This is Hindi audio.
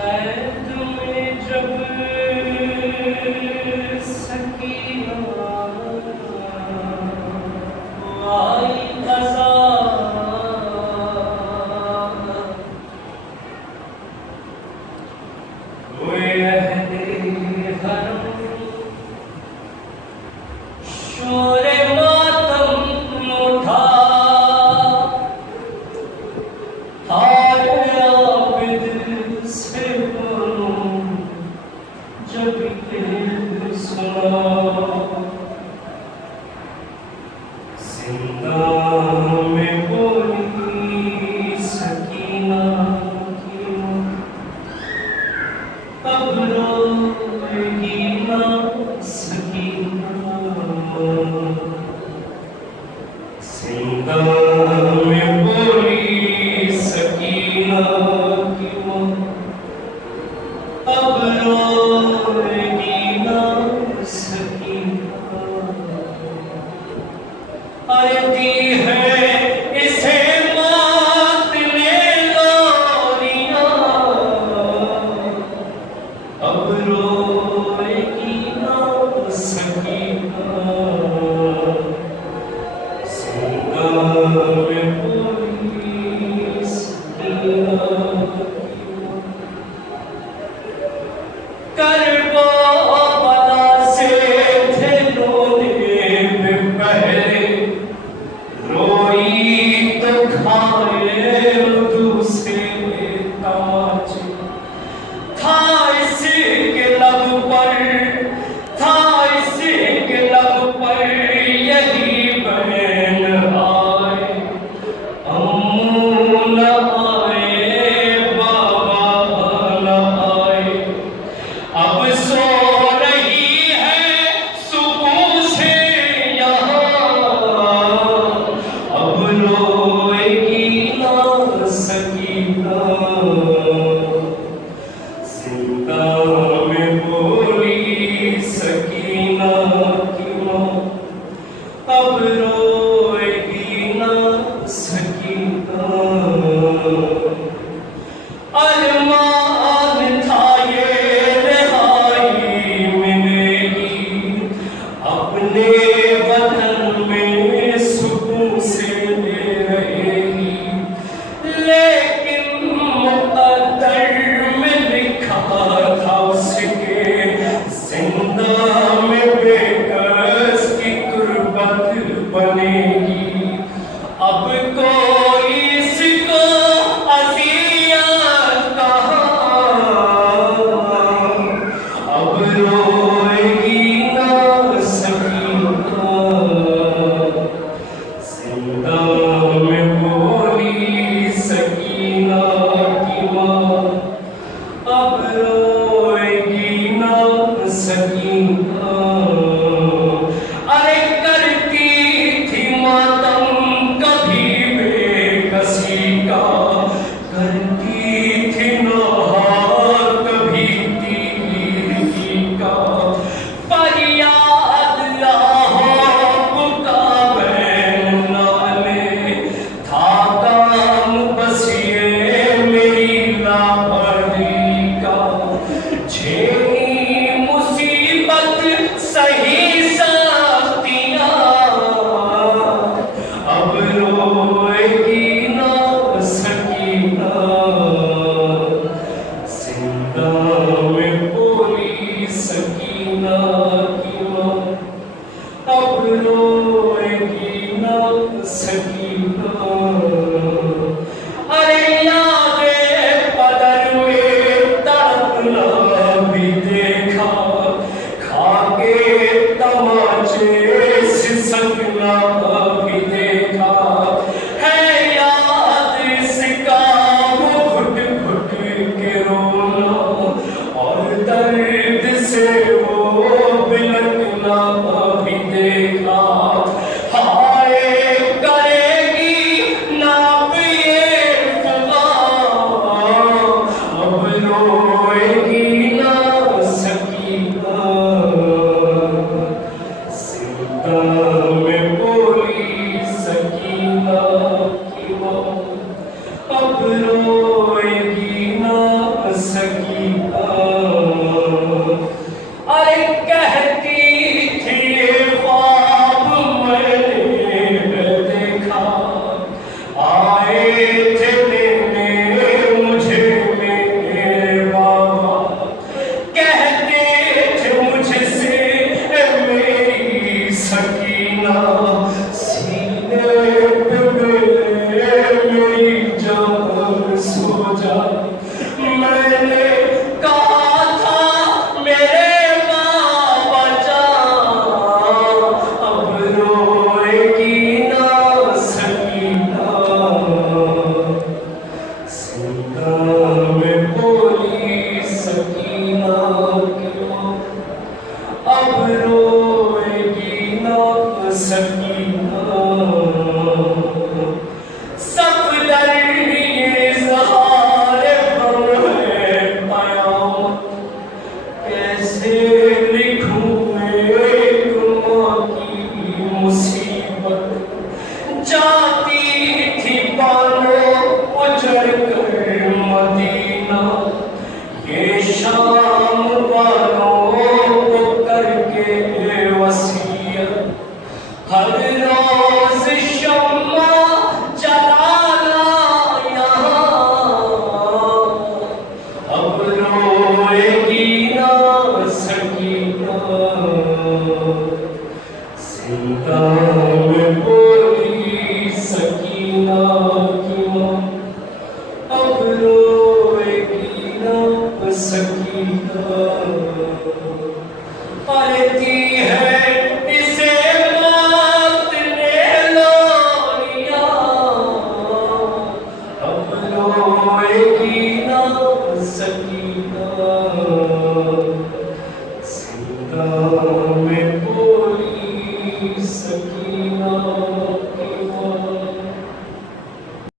कैद में जब सकीना आई क़ज़ा, हुए अहले हरम शोरे मातम उठा, हाय आबिद से बोलूं जब ये सुना, जिंदा में बोली सकीना क्यों, अब रोएगी ना सकीना, जिंदा में बोली सकीना क्यों, अब रोएगी ना सकीना। अरे दी है इसे मौत ने लोरियां, अब रोएगी ना सकीना, जिंदा में बोली सकीना क्यों, करबला से थे रोने में पहले, रोई तो खाए दूसरे तमाचे, था इसके लब पर, था इसके लब पर यही बहन आए, अम्मू न आए बाबा न आए, अब सो रही है सुकून से यहाँ, अब रोएगी ना सकीना, जिंदा में बोली सकीना क्यों, अब रोएगी ना सकीना। अरमान था ये रिहाई मिलेगी, अपने वतन में सुकून से रहेगी, लेकिन मुक़द्दर में लिखा था उसके, जिंदा में बेकस की कुर्बत बनेगी, अब कोई इसको अज़ियत कहा, अब रोएगी ना सकीना, जिंदा में बोली सकीना क्यों, अब रोएगी ना सकीना। अरे करती थी मातम कभी बेकसी का, करती थी नौहा कभी तीरगी का, फरियाद आहों का बैन नाले, था काम बस ये मेरी लापरवाही का, झेली मुसीबत सही सकतियां, अब रोएगी ना सकीना, जिंदा में बोली सकीना क्यों, अब रोएगी ना सकीना। अरे यादें पदर में तड़पना भी देखा, खाके तमाचे सिसकना भी देखा, है याद इसका वो घुट घुट के रोना, और दर्द से वो बिलकना भी देखा, हाय करेगी नाप ये फ़ग़ा, अब रोएगी ना सकीना, जिंदा में बोली सकीना क्यों, अब रोएगी ना सकीना। जाती थी बानो उजड़ कर मदीना, ये शाम वालों को करके वसीयत, हर रोज शम्मा जलाना यहाँ, अब रोएगी ना सकीना। जिंदा में बोली सकीना की माँ, अब रोएगी ना सकीना। अरे दी है इसे मौत ने लोरिया, अब रोएगी ना सकीना। जिंदा में बोली सकीना।